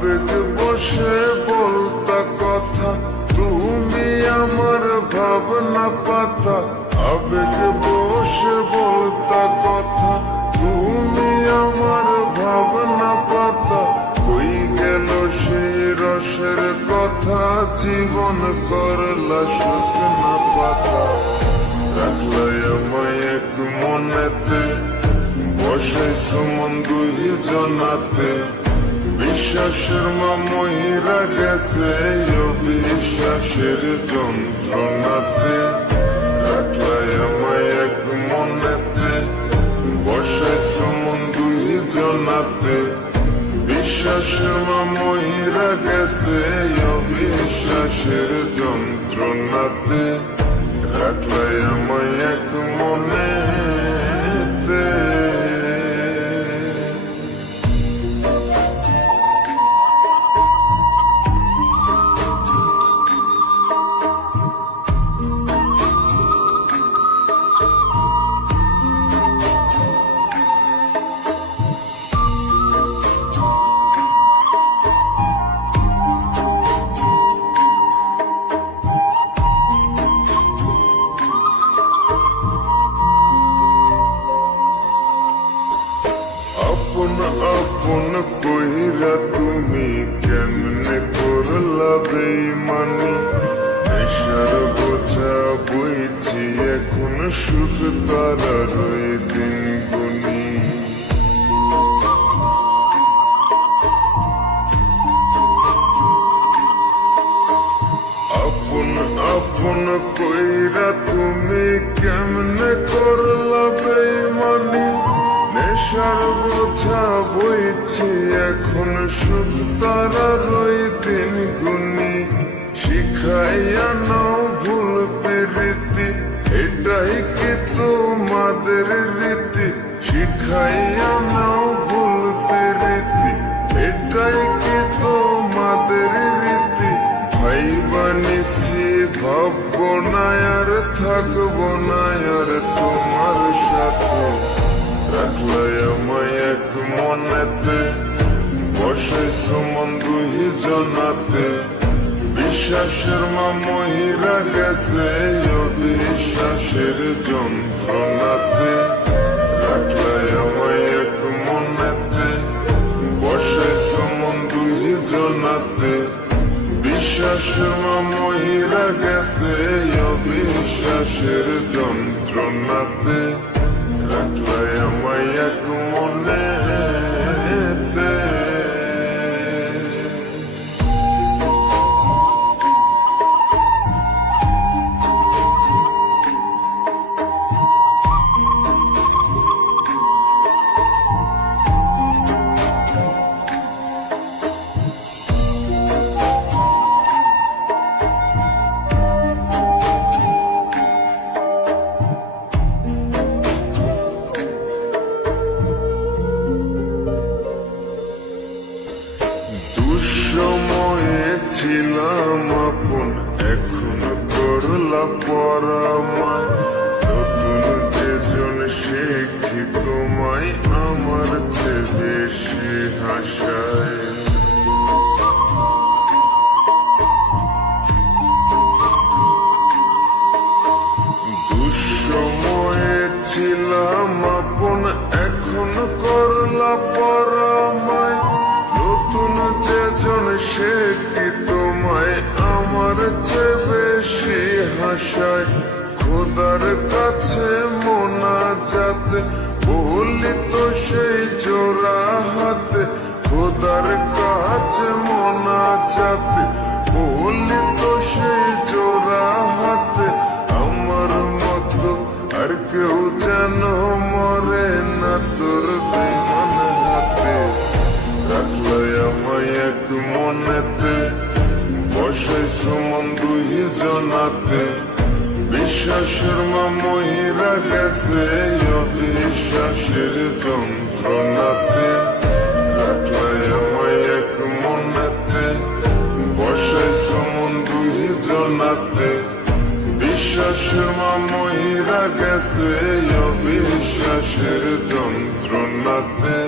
আবেগ বসে বলতা কথা, তুমি আমার ভাবনা পাতা। আবেগ বসে বলতা কথা, তুমি আমার ভাবনা পাতা। কই গেল সেই রসের কথা, জীবন করলা শুকনা পাতা। রাখলাই আমায় এক মনেতে, বসাইছ মন দুই জনাতে। বিশ্বাসের মহিরা গেছে অবিশ্বাসের যন্ত্রণাতে। রাখলাই আমায় এক মনেতে, বসাইছ মন দুই জনাতে। বিশ্বাসের মহিরা গেছে অবিশ্বাসের যন্ত্রণাতে। রাখলাই আমায় এক মনেতে। আপন আপন কইরা তুমি কেমনে করলা বেইমানি। নেশার বোঝা বইছি এখন, সুখ তারার ওই দিন গুনি। আপন আপন কইরা তুমি কেমনে করলা বেইমানি। নেশার বোঝা বইছি এখন, সুখ তারার ওই দিন গুনি। শিখাইয়া নাও ভুল প্রীতি, এটাই কি তোমাদের রীতি। শিখাইয়া নাও ভুল প্রীতি, এটাই কি তোমাদের রীতি। ভাইবা নিছি ভাববো না আর, থাকবো না আর তোমার সাথে। রাখলাই আমায় এক মনেতে, বসাইছ মন দুই জনাতে। বিশ্বাসের মহিরা গেছে অবিশ্বাসের যন্ত্রণাতে। রাখলাই আমায় এক মনেতে, বসাইছ মন দুই জনাতে। বিশ্বাসের মহিরা গেছে অবিশ্বাসের যন্ত্রণাতে। রাখলাই আমায় এক মনেতে। দুঃসময়ে ছিলাম আপন, এখন করলা পরামায়। নতুন যেজন শিখি তোমায়, আমার চেয়ে বেশি হাসায়। দুঃসময়ে ছিলাম আপন, এখন করলা পরামায়। নতুন যেজন সে কি তোমায়, আমার চেয়ে বেশি হাসায়। খোদার কাছে মোনাজাতে, বলি তো সেই জোড়া হাতে। খোদার কাছে মোনাজাতে, বলি তো সেই জোড়া হাতে। আমার মতো আর কেউ যেন মরে না তোর বেইমান হাতে। রাখলাই আমায় এক মনেতে, বসাইছ মন দুই জনাতে। বিশ্বাসের মহিরা গেছে অবিশ্বাসের যন্ত্রণাতে। রাখলাই আমায় এক মনেতে, বসাইছ মন দুই জনাতে। বিশ্বাসের মহিরা গেছে অবিশ্বাসের যন্ত্রণাতে।